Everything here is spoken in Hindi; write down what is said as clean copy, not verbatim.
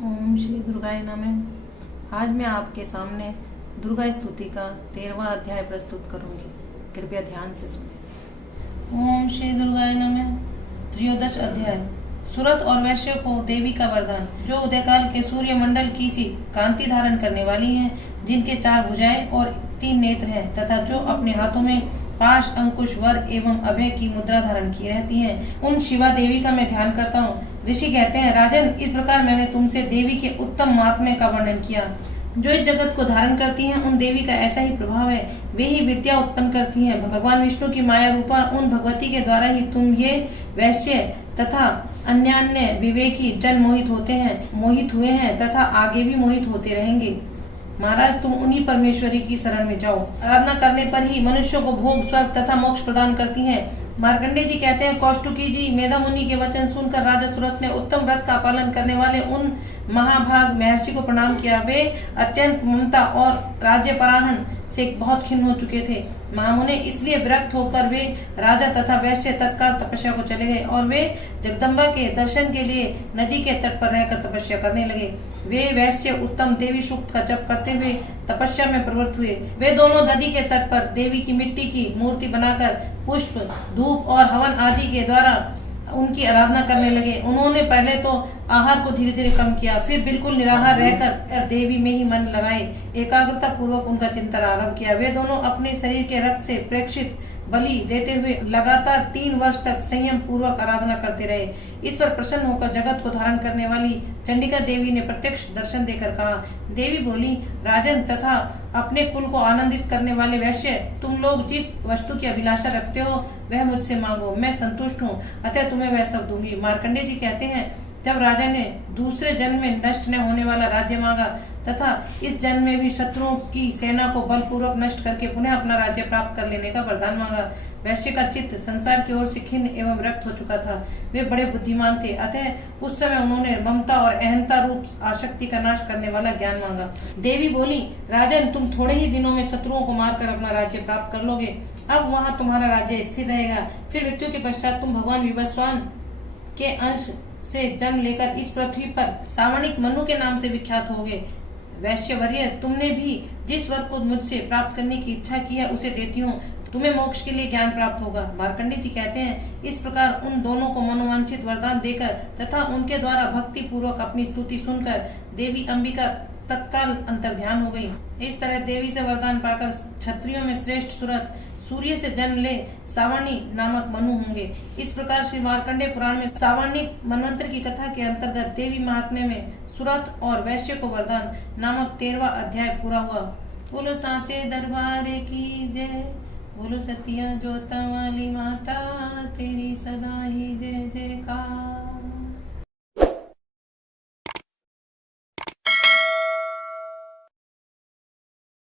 ओम श्री दुर्गाय नमः। आज मैं आपके सामने दुर्गा स्तुति का 13वां अध्याय प्रस्तुत करूंगी। कृपया ध्यान से सुनें। ओम श्री दुर्गाय नमः। त्रयोदश अध्याय। सुरत और वैश्य को देवी का वरदान। जो उदयकाल के सूर्य मंडल की सी कांति धारण करने वाली हैं, जिनके 4 भुजाएं और 3 नेत्र हैं, तथा जो अपने हाथों में पाश, अंकुश, वर एवं अभय की मुद्रा धारण की रहती हैं, उन शिवा देवी का मैं ध्यान करता हूँ। ऋषि कहते हैं, राजन, इस प्रकार मैंने तुमसे देवी के उत्तम महात्म्य का वर्णन किया। जो इस जगत को धारण करती हैं, उन देवी का ऐसा ही प्रभाव है। वे ही विद्या उत्पन्न करती हैं। भगवान विष्णु की माया रूपा उन भगवती के द्वारा ही तुम ये वैश्य तथा अन्य विवेकी जन मोहित हुए हैं तथा आगे भी मोहित होते रहेंगे। महाराज, तुम उन्हीं परमेश्वरी की शरण में जाओ। आराधना करने पर ही मनुष्यों को भोग, स्वर्ग तथा मोक्ष प्रदान करती हैं। मार्कंडे जी कहते हैं, कौष्टुकी जी मेधा मुनि के वचन सुनकर राजा सुरत ने उत्तम व्रत का पालन करने वाले उन महाभाग महर्षि को प्रणाम किया। वे अत्यंत ममता और राज्य पराहन से बहुत खिन्न हो चुके थे। महामुने इसलिए विरक्त होकर वे राजा तथा वैश्य तत्काल तपस्या को चले गए और वे जगदम्बा के दर्शन के लिए नदी के तट पर रहकर तपस्या करने लगे। वे वैश्य उत्तम देवी सूक्त का जप करते हुए तपस्या में प्रवृत्त हुए। वे दोनों नदी के तट पर देवी की मिट्टी की मूर्ति बनाकर पुष्प, धूप और हवन आदि के द्वारा उनकी आराधना करने लगे। उन्होंने पहले तो आहार को धीरे धीरे कम किया, फिर बिल्कुल निराहार रहकर देवी में ही मन लगाए एकाग्रता पूर्वक उनका चिंतन आरंभ किया। वे दोनों अपने शरीर के रक्त से प्रेक्षित बलि देते हुए लगातार 3 वर्ष तक संयम पूर्वक आराधना करते रहे। इस पर प्रसन्न होकर जगत को धारण करने वाली चंडिका देवी ने प्रत्यक्ष दर्शन देकर कहा। देवी बोली, राजन तथा अपने कुल को आनंदित करने वाले वैश्य, तुम लोग जिस वस्तु की अभिलाषा रखते हो वह मुझसे मांगो, मैं संतुष्ट हूँ, अतः तुम्हें वह सब दूंगी। मार्कंडे जी कहते हैं, जब राजा ने दूसरे जन्म में नष्ट न होने वाला राज्य मांगा तथा इस जन्म में भी शत्रुओं की सेना को बलपूर्वक नष्ट करके पुनः अपना राज्य प्राप्त कर लेने का वरदान मांगा। वैश्य का चित्त संसार की ओर से खिन्न एवं विरक्त हो चुका था। वे बड़े बुद्धिमान थे, अतः उस समय उन्होंने ममता और अहंता रूप आसक्ति का नाश करने वाला ज्ञान मांगा। देवी बोली, राजन, तुम थोड़े ही दिनों में शत्रुओं को मारकर अपना राज्य प्राप्त कर लोगे। अब वहाँ तुम्हारा राज्य स्थिर रहेगा। फिर मृत्यु के पश्चात तुम भगवान विवस्वान के अंश से जन्म लेकर इस पृथ्वी पर सावर्णिक मनु के नाम से विख्यात होगे। वैश्यवर्य, तुमने भी जिस वर को मुझसे प्राप्त करने की इच्छा की है उसे देती हूँ। तुम्हें मोक्ष के लिए ज्ञान प्राप्त होगा। मार्कंडे जी कहते हैं, इस प्रकार उन दोनों को मनोवांछित वरदान देकर तथा उनके द्वारा भक्ति पूर्वक अपनी स्तुति सुनकर देवी अंबिका तत्काल अंतर्ध्यान हो गई। इस तरह देवी से वरदान पाकर क्षत्रियों में श्रेष्ठ सुरत सूर्य से जन्म ले सावर्णी नामक मनु होंगे। इस प्रकार श्री मार्कंडे पुराण में सावर्णी मनवंतर की कथा के अंतर्गत देवी महात्म्य में सुरत और वैश्य को वरदान नामक 13वां अध्याय पूरा हुआ। बोलो सांचे दरबार की जय, बोलो सतिया जोता वाली माता तेरी सदा ही जय जयकार।